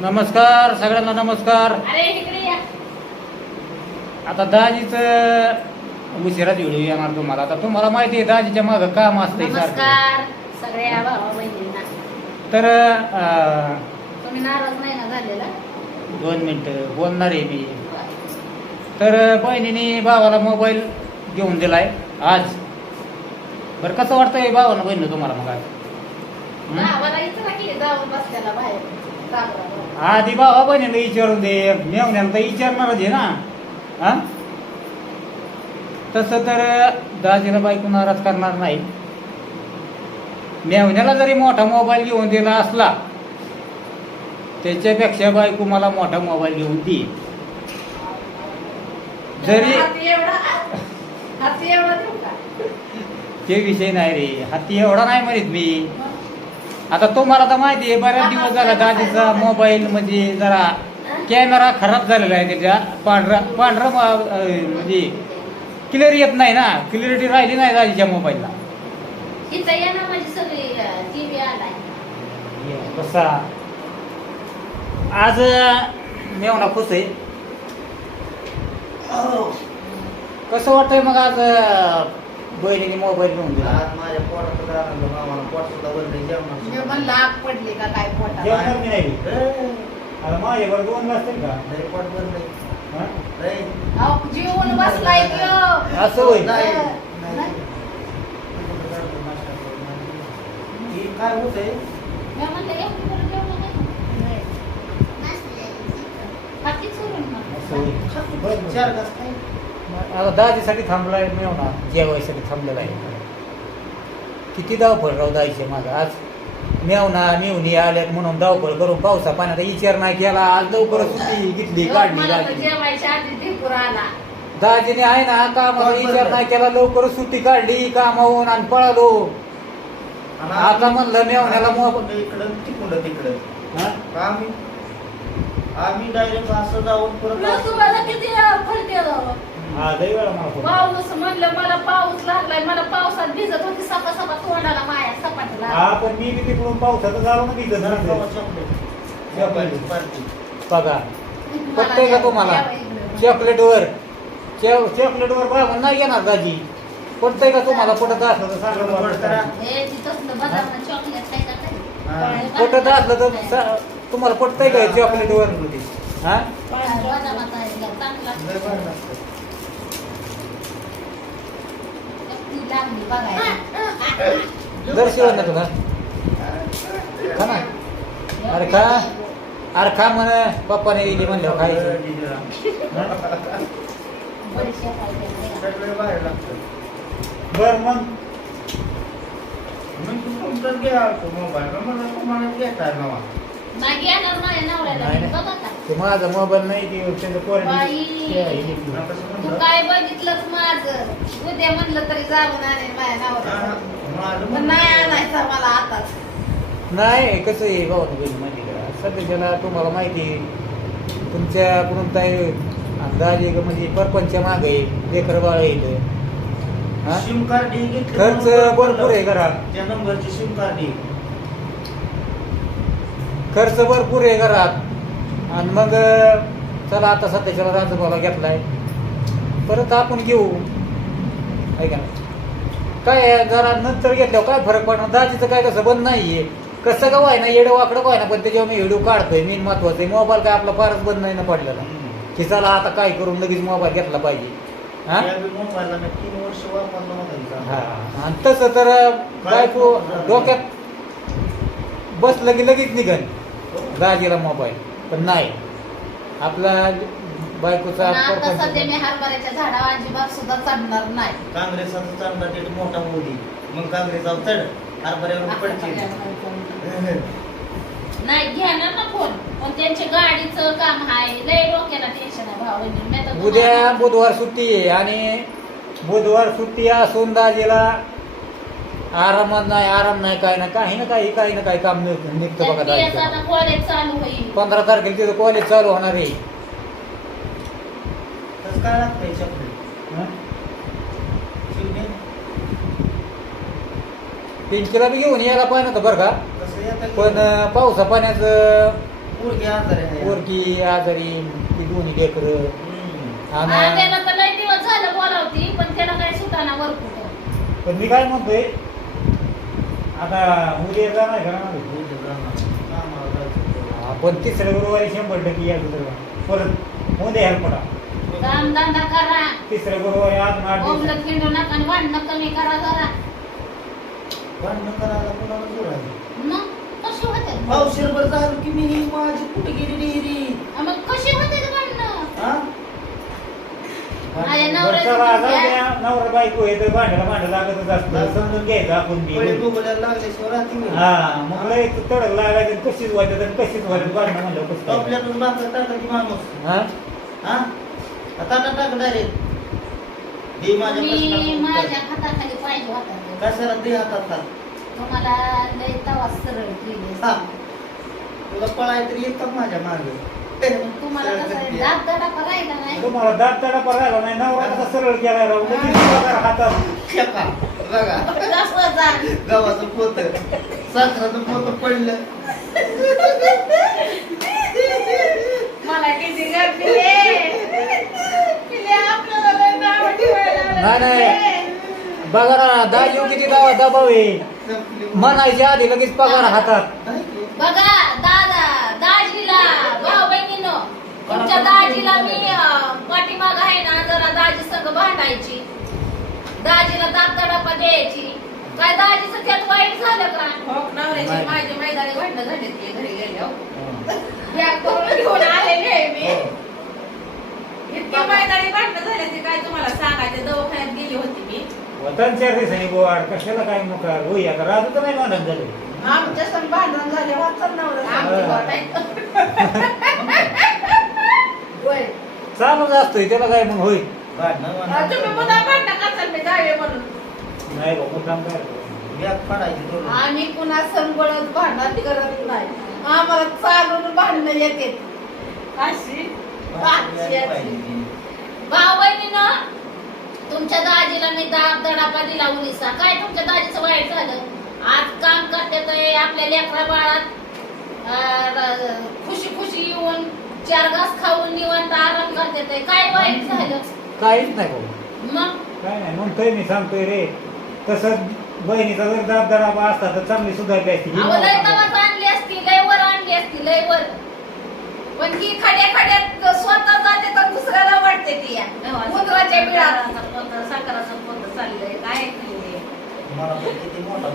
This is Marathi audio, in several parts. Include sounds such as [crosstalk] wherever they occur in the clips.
नमस्कार सगळ्यांना नमस्कार. आता दाजीच उशिराच व्हिडिओ येणार तुम्हाला. आता तुम्हाला माहिती आहे दाजीच्या मागं काम असतंय सारखं. सगळ्या तर अं, तुम्ही नाराज नाही ना झालेला? दोन मिनिटं बोलणार आहे मी. तर बहिणीने भावाला मोबाईल घेऊन दिलाय आज. बरं कसं वाटतंय भावानं बहिणीनं तुम्हाला मग आज? हं? आधी भावा बहिणीला विचारून दे. मेवण्याला विचारणारच आहे ना. हा? तसं तर दाजीला बायको नाराज करणार नाही. मेवण्याला जरी मोठा मोबाईल घेऊन दिला असला त्याच्यापेक्षा बायको मला मोठा मोबाईल घेऊन दे. जरी ते विषय नाही रे. हाती एवढा नाही म्हणत मी. आता तुम्हाला तर माहिती आहे बऱ्याच दिवस झाला दाजीचा मोबाईल म्हणजे जरा कॅमेरा खराब झालेला आहे त्याच्या. पांढरा पांढरा म्हणजे क्लिअर येत नाही ना. क्लिअरिटी राहिली नाही दाजीच्या मोबाईलला कसा आज मेवना खुश आहे. कसं वाटतंय मग आज बहिणीने मोबाईल घेऊन दिला आज माझ्या पोटात सुद्धा आनंद मामाला पोट सुद्धा मी. म्हणलं आग पडली का काय पोटात जेवणार की नाही ए, आता माझ्यावर दोन वाजतील का लय पोट. हा? लय. अहो जीवन बसलाय की हो. असं होय नाही, नाही. नाही. ही काय होतंय मी म्हणलं एकटी बरं जेवलं नाही. हाती चोरून मग. असं होय. बरं, चार बरं. घास खाय. आता दाजीसाठी थांबलाय मेवना जेवायसाठी थांबलेला आहे. किती धावपळ राव दाईचे माझं आज मेवना मेवणी आल्यात म्हणून धावपळ करून पावसा पाण्याचा विचार नाही केला. आज लवकरच सुट्टी घेतली काढली आधी ढेकूर आला. दाजीने आहे ना कामाचा विचार नाही केला. लवकरच सुट्टी काढली कामावून आणि पळालो. आता म्हणलं मेवण्याला इकडं तिकडं तिकडं. हा? आम्ही आम्ही डायरेक्ट असं जाऊन परत हा. पाऊस म्हणलं मला पाऊस लागलाय मला पावसात भिजत होती सपा सपा तोंडाला माया सपाटला हा पण मी बी तिकडून पावसाचं झालो ना. पार्टी. बघा. पटतंय का तुम्हाला? चॉकलेटवर. चॉकलेटवर बाबा नाही घेणार दाजी. पटतंय का तुम्हाला? पटत असलं तर सांगा. पटत असलं. तर तुम्हाला पटतंय का चॉकलेटवर? हा बदामाचा आहे, चांगला लय भारी लागतं. ती लागली बघायला ना तुला खा ना अरे खा अरे खा म्हण पप्पाने दिली म्हणलं खायची. बर मग मग तू तुमचाच घ्या तो मोबाईल. मग म्हणलं तुम्हाला घेताय नवा. नाही माझ्या नाही. बघा ते माझा मोबाईल नाही ते त्याचं पोरांनी बाई. तू? काय बघितलंच माझं उद्या म्हणलं तरी जाऊन आणेल माझ्या हा, पण म्हणणं नाही. आणायचा मला आताच नाही कसं आहे भाऊ बहिणी माहिती का सध्याच्याला तुम्हाला माहिती आहे तुमच्याकडून काय अंदाज का म्हणजे परपंच माग आहे लेकर बाळ येत हा सिम कार्ड हे घेतलं खर्च भरपूर आहे घरात त्या नंबरची सिम कार्ड आहे. खर्च भरपूर आहे घरात. आणि मग चला आता सध्याच्याला राजभाला घेतलाय. परत आपण घेऊ. आहे का नाही? काय आहे, जरा नंतर घेतल्यावर काय फरक पडणार? दाजीचं काय कसं बंद नाहीये. कसं का व्हाय ना येडं वाकडं व्हाय ना पण त्याच्यावर मी व्हिडिओ काढतोय. मेन महत्वाचं आहे. मोबाईल काय आपला फारच बंद नाही ना पडलेला. की चला आता काय करून लगेच मोबाईल घेतला पाहिजे. हा. हा. आणि तसं तर बायको डोक्यात बसलं की लगेच निघन. दाजीला मोबाईल पण नाही. आपला बायकोचा पण आता परपंच- सध्या मी हरभऱ्याच्या झाडावर अजिबात सुद्धा चढणार नाही. काँग्रेसाचा चांगला डेट मोठा मोदी मग काँग्रेसावर चढ. हरभऱ्यावर पडचे [laughs] नाही घेणार ना फोन पण त्यांच्या गाडीचं काम आहे लय डोक्याला टेन्शन आहे भाऊ. मी तर तुम्हाला- उद्या बुधवार सुट्टी आहे आणि बुधवार सुट्टी असून दाजीला आरामात नाही आराम नाही काय ना काही ना काही काही ना काही काम निघ- निघतं बघा. आता कॉलेज चालू होईल. पंधरा तारखेला तिथं कॉलेज चालू होणार आहे. तसं काय लागतंय चॉकलेट हं? शिवणे पिंकीला बी घेऊन यायला पाहिजे होतं बरं का. येतं पण अं, पावसा पाण्याचं पोरगी आजारी आहे. पोरगी आजारी ती दोन्ही लेकरं. हम्म. आणि त्याला तर लई दिवस झालं बोलावती पण त्याला काय सुटाना वर कुठं. पण मी काय म्हणतोय आता उद्या जाणार का ना उद्या जाणार. कामाला जायचं. आपण तिसऱ्या गुरुवारी शंभर टक्के या दुसरं परत उद्या ह्या पडा. काम धंदा करा. तिसऱ्या गुरुवारी आज आठ ओमलं दिवसात खिंडू नका आणि भांडणं कमी करा जरा. भांडणं करायला कोणाला जोडायचं मग कशी होते? पावशेरभर झालं की मी ही माझी कुठे गेली डिरी मग कशी होते ते भांडणं हा माझ्या द्या. नवरा बायको आहे तर भांडायला भांडं लागतच असतं समजून घ्यायचं आपण बी. लागल्याशिवाय राहते मी. हा मग लय तडक लागायचं कशीच व्हायचं तर कशीच व्हायचं भांडणं म्हणलं कसं काय? टोपल्यातून भाकर टाकला की माणूस हा? हा आता टाक डायरेक्ट दे माझ्या मी प्रश्नाला माझ्या उत्तर. हाताखाली पाहिजे होता कशाला दे हातात हात तुम्हाला लय तवा सरळ केली हा. तुला पळाय तरी येतात माझ्या मागे तुम्हाला दाब दडा राहिला नाही? तुम्हाला दात तडा राहिला नाही नवरा कसा सरळ केलाय राहू लगेच पगार हातात? शेपा बघा. गव्हाचं पोत साखराचं पोत पडलं. मला किती गर्दी. किती नाही, नाही. बघा ना दाजीव किती दावा दबाव. म्हणायच्या आधी लगेच पगार हातात बघा दादा दाजीला भाऊ बहिणीनो तुमच्या दाजीला मी पाठीमाग आहे ना जरा दाजी संग भांडायची. दाजीला दाब दडापा द्यायची. काय दाजीचं त्यात वाईट झालं का? हो नवऱ्याची. माझी मैदानी भांडणं झाली ती घरी गेल्या हा. बॅग करून घेऊन आलेली आहे मी. हो. इतकी मैदानी भांडणं झाली ती काय तुम्हाला सांगायचं? दवाखान्यात गेली होती मी. वतन चार दिवसांनी गोवाड. कशाला काय मग होई आता राजू तर नाही भांडण झाले. आमच्या संग भांडण झाले वाचन नवरा हा. [laughs] होय. चालूच असतोय त्याला काय मग होईल? भांडणं अहो, म्हणणं. तुम्ही मुद्दा भांडणं करताल मी जावे म्हणून? नाही बा मुद्दाम काय बॅग फाडायची दोन. आम्ही कुणा संबळत भांडण करत नाही. आम्हाला चालून भांडणं येते. अशी भांडण यायला पाहिजे. बहिणीनं तुमच्या दाजीला मी दाब दडापा दिला उलिसा काय तुमच्या दाजीचं वाईट झालं? आज काम करते तर आपल्या लेकरा बाळात अं, खुशी खुशी येऊन चार घास खाऊन निवांत आराम करते काय वाईट झालं काहीच नाही भाऊ मग काय नाही म्हणतोय मी सांगतोय रे तसं बहिणीचा जर दाब दडाबा असता तर चांगली सुधारली असती ही अहो लय नव्हता. तवाच आणली असती लय वर आणली असती लय वर पण ती खड्या खड्यात स्वतः जाते तर दुसऱ्याला वाटते ती या मुद्राच्या बिळात साखराचं पोत चाललंय काय नाही. मला तर किती मोठा आहे.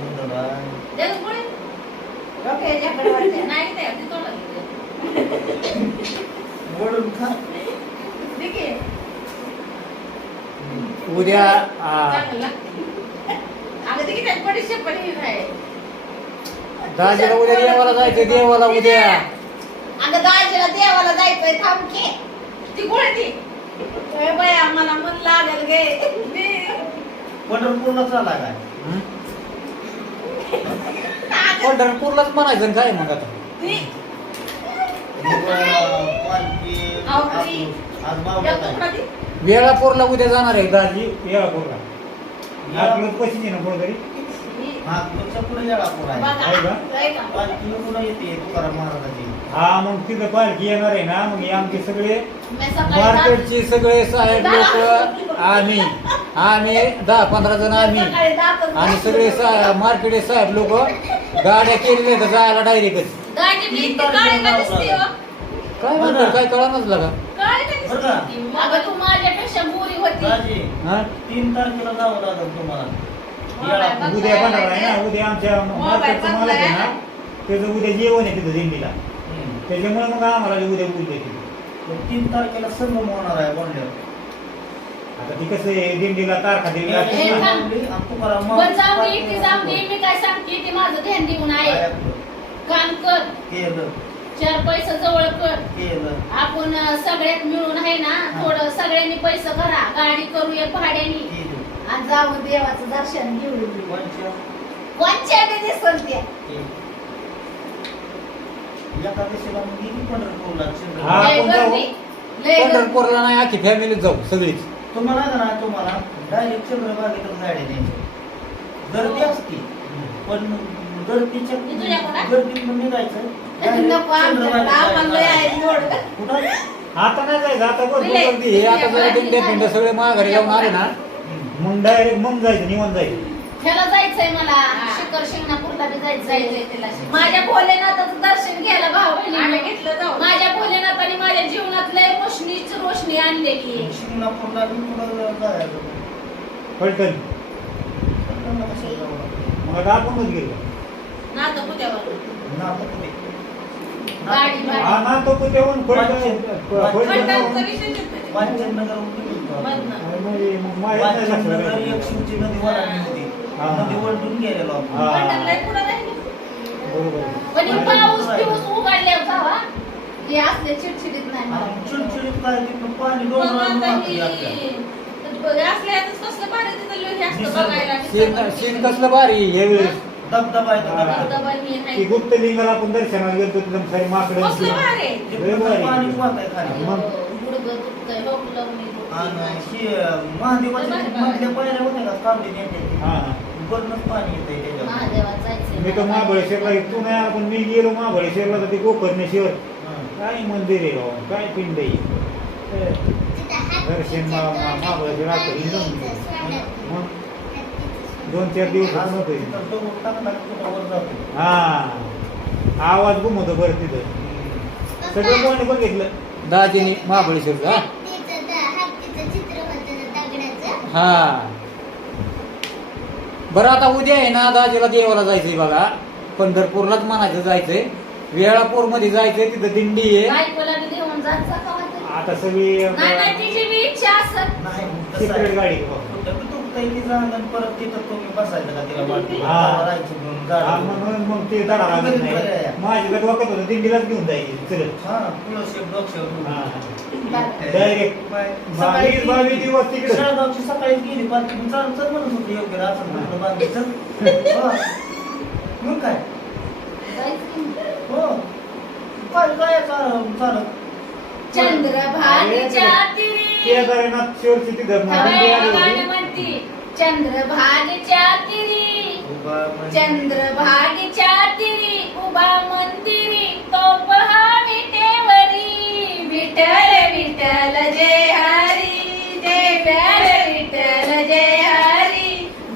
नाही ते तोंडात घेते. ओढून खा. उद्या ही. दाजीला उद्या देवाला जायचं देवाला उद्या. अगं दाजीला देवाला जायचंय थांब की. ती कोणती ए बाया मला मन लागल गे. मी. पंढरपूरला चाला काय? हं? पंढरपूरलाच म्हणायचं काय मग आता? वेळापूरला उद्या जाणार आहे. दाजी वेळापूरला आपलं पशी ना कुठेतरी हा आहे हा मग तिथं पालखी येणार आहे ना मग आमचे सगळे मार्केटचे सगळे साहेब लोक आम्ही. आम्ही दहा पंधरा जण आम्ही. आणि सगळे सा- मार्केटचे साहेब लोक गाड्या केलेल्या जायला डायरेक्टच दाजी मी इतकी काळी का दिसते हो? काय म्हणतो काय काळी का बरं का? दिसते ती? अगं तू माझ्यापेक्षा गोरी होती. राजे हा? तीन तारखेला जावं लागेल तुम्हाला. मोबाईल. उद्या बनणार आहे ना? उद्या आमच्या मोबाईल मार्केटचं मालक आहे ना? त्याचं उद्या जेवण आहे तिथं दिंडीला. हम्म. त्याच्यामुळे मग आम्हाला उद्या बोलले पण तीन तारखेला संगम होणार आहे बोंडल्यावर आता ती कसं आहे? दिंडीला तारखा दिली. हे असते ना. थांब. तुकाराम पण जाऊ दे ती जाऊ दे. मी काय सांगते ते माझं ध्यान देऊन आहे. काम कर. केलं. चार पैसे जवळ कर. केलं. आपण सगळ्यात मिळून आहे ना थोडं सगळ्यांनी पैसे भरा. गाडी करूया भाड्यानी. केलं. आणि जाऊ देवाचं दर्शन घेऊन. येऊ. पंच कोणच्या बी दिसल त्या. एकादशीला मग गेली पंढरपूरला चंद्र. हा, लय आपण जाऊ. गर्दी लय गर्दी. पंढरपूरला नाही आखी फॅमिलीत जाऊ सगळीच. तुम्हाला ना तुम्हाला डायरेक्ट चंद्रभागेतच गाडी न्यायची गर्दी असते. पण गर्दीच्या मी तुझ्याकडं? गर्दीत निघायचं नको आमच्याकडे आम्हाला कुठं आता नाही जायचं आता भरपूर विले- गर्दी आहे. आता जरा दिंडे पिंड सगळे माघारी जाऊन आले ना. मग डायरेक्ट मग जायचं निवून जायचं ह्याला जायचंय मला. शिखर शिंगणापूरला बी जायचंय तिला. माझ्या भोलेनाथाचं दर्शन घ्यायला भाव. घेतलं जाऊ माझ्या भोलेनाथाने माझ्या जीवनात लय रोशनीच रोशनी आणलेली आहे शिंगणापूरला बी कुठं जायचं? मग आपणच गेलो नातं पुत्यावर? गाडी, गाडी. हा. मधनं. हा. हा. पुढं राहिलं. पण हे पाऊस पिऊस उघडल्यावर हे असले चिडचिडीत नाही मला. आता ही- कसलं तिथं हे असतं दिसत. बघायला. सीन सीन कसलं भारी यावेळेस धबधबा आहे तो. धबधबा. डबल हे की. गुप्त लिंगाला आपण दर्शनाला गेलो तिथं सारी माकडं कसलं भारी आहे. तिकडं लय भारी. पाणी वाहतंय खाली मग? गुडघं दुखतंय, आणि महादेवाच्या. मधल्या पायऱ्या होत्या का हा हा पाणी येतंय त्याच्यावर महादेवात जायचंय मी तर. महाबळेश्वरला तू नाही आला, पण मी गेलो महाबळेश्वरला तर ते गोकर्णेश्वर. काय मंदिर आहे राव काय पिंड आहे दर्शन मा- मा- महाबळेश्वर आता हिंडून गेलो. मग दोन चार दिवस होतो. हा. आवाज घुमवतो बरं तिथं. सगळं कोणी बघितलं दाजीने महाबळेश्वरचा हा? बरं आता उद्या आहे ना दाजीला देवाला जायचंय बघा. पंढरपूरलाच म्हणायचं जायचंय. वेळापूरमध्ये जायचंय तिथं दिंडी आहे. आता सगळी सिक्रेट. गाडी कुठं बी दुखतंय की जाणं आणि परत तिथं तुम्ही बसायचं का तिला वाटतं? हा. राहायचं घेऊन हा, गाडी. म्हणून मग ते धडा लागत नाही. माझी तर डोक्यात होतं दिंडीलाच घेऊन जायची चलत हा पुढं शेप हा. घेऊन. डायरेक्ट. बाय. बावीस सकाळी बावीस दिवस तिकडे. शेळगावची सकाळी गेली पाच चल चल म्हणत होती योग्य म्हणलं बांधली चल. हो. मग काय? हो. काय काय चाल चालत चंद्रभागेच्या तिरी केदारनाथ. म्हणती चंद्रभागेच्या तिरी उभा चंद्रभागेच्या तिरी उभा मंदिरी तो पहा विटेवरी विठ्ठल विठ्ठल जय हरी जय विठ्ठल विठ्ठल जय हरी.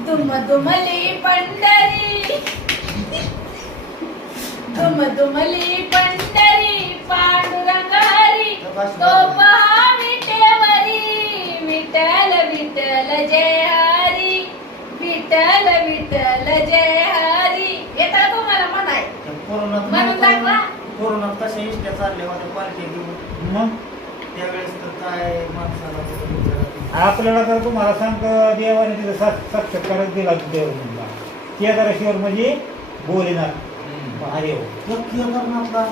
दुम दुमली पंढरी. दुम दुमली पंढरी पांडुरंग हरी तो पहा विठ्ठल विठ्ठल जय हरी. येतात तुम्हाला म्हणाय त्या कोरोनात म्हणून दाखवा. कोरोनात कशा इष्ट्या चालल्या होत्या पार्टी घेऊन. मग? त्यावेळेस तर काय माणसाला. आपल्याला तर तुम्हाला सांगतो देवाने तिथं साक्ष- साक्षात्कारच दिला देवाला केदारेश्वर म्हणजे केदारनाथला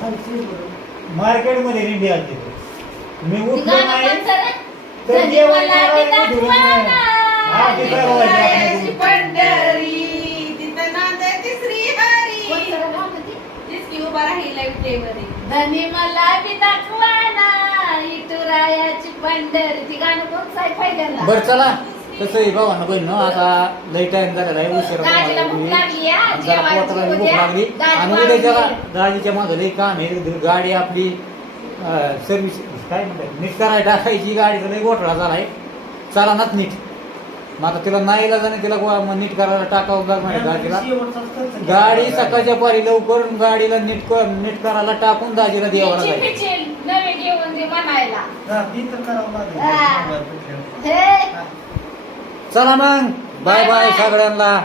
जायचंय बरं. मार्केटमध्ये दिंडी आली तिथं मी उठलो नाही? तर जरी धनी मला बी दाखवा ना इटुरायाची पंढरी. ती गाणं कोणतं आहे पहिल्यांदा? बरं चला. तसं आहे भावानं बहीण आता लई टाइम झालेला आहे उशीर दाजीला भूक लागली हा, जेवायची पोटाला भूक उद्या. लागली. दाजी आणि उद्या वाढली. दाजीच्या मागं लई काम आहे. गाडी आपली सर्व्हिस काय म्हणतात? नीट करायला टाकायची गाडीचा लई गोठळा झालाय. चला नाच नीट. मग आता तिला नाही जाणे तिला गो- मग नीट करायला टाकावं लागणार केला. गाडी सकाळच्या पारी लवकर गाडीला नीट कर नीट करायला टाकून दाजीला देवाला पिचिल, जायचं. पिचिल, नवे घेऊन दे म्हणायला हा, ती तर करावं लागेल. चला मग. Bye bye. सगळ्यांना.